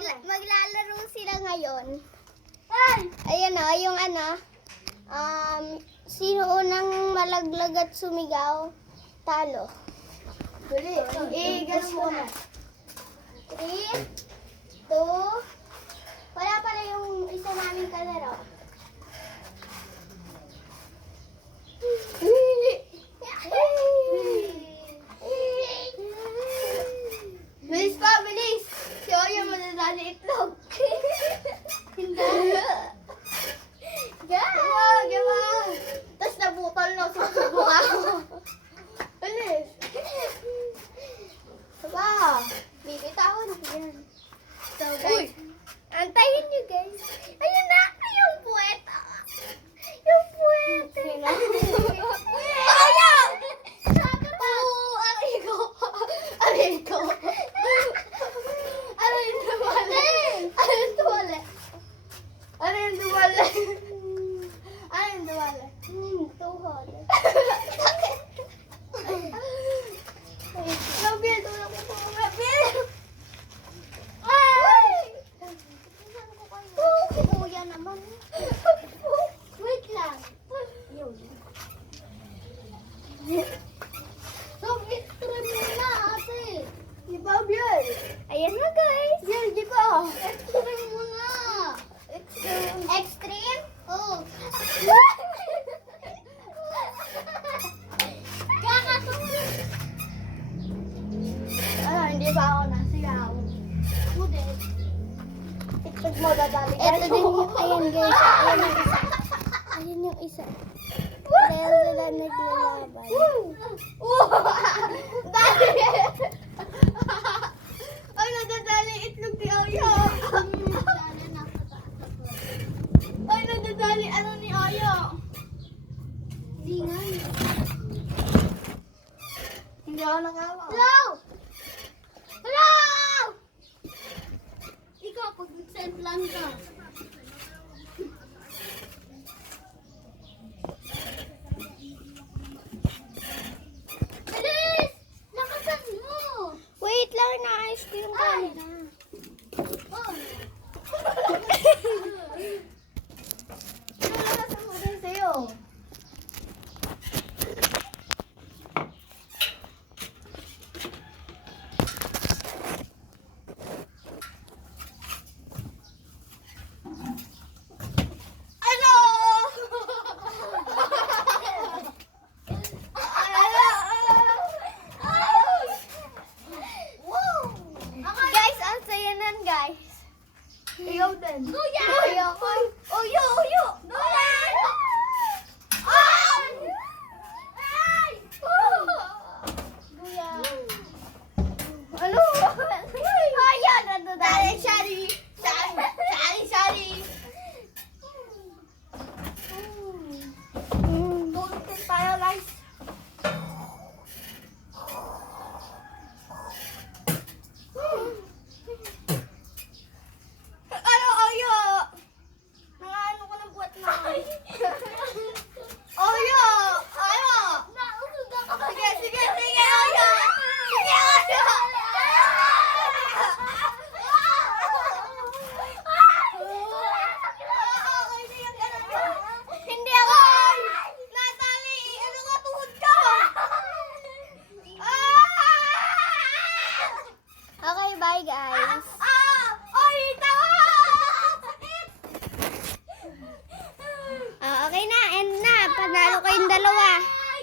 Maglalaro sila ngayon. Ayan o, yung sino unang malaglag at sumigaw, talo. Ganun muna. 3, 2, wala pala yung isa namin kalaro. Bilis pa, bilis! Si Oyo madadali itlog. Hindi. Gawa! Tapos nabutol na sa subuka ko. Bilis! Diba? Bibitahon. Yan. So guys, antayin nyo guys. Ayun na! Yung puweta! Yung puweta! Oyo! Aray ko! Aray ko! Aray yung tumali! Aray yung tumali! Aray yung tumali! Aray yung tumali! Tuhod! Gabi! Tulong ko po! Gabi! Ay! Kuya naman! Wait lang! Yun! Gabi! Try mo na ate! Di ba, Biel? Ayan na, guys. Biel, di ba? Extreme mo na. Extreme? Extreme? Oo. Kakatulog. Hindi pa ako nasiyaw. Budit. Tiktok mo, dadali. Ito din yung, ayan guys. Ayan yung isa. Ayan yung isa. Dahil sila naglalaban. Dali! Ay, nadadali itlog ni Oyo. Ay, nadadali ano ni Oyo. Hindi nga. Hindi ako nakawa. Hello! Hello! Ikaw, pag nag-send lang ka. Alis! Lakasan mo! Wait lang, naayos ko yung camera. Oh! Lakasan mo din sa'yo. Ano? Guys, ang saya nan, guys. Ayaw din. Kuya! Ayoko. Uyo, uyo! Nolan! Ay! Ay! Kuya. Ano? Ayan, ano dahil? Shari! Shari! Shari! Bulitin tayo, guys. Ano, Oyo? Nangaano ko ng buhat na. Oyo! Ano? Nausog ako. Sige, sige, sige, Oyo! Sige, Oyo! Hindi ako! Natali! Ano nga tuhod ko? Okay, bye guys. Oy, tawa! Okay na, end na. Panalo kayong dalawa.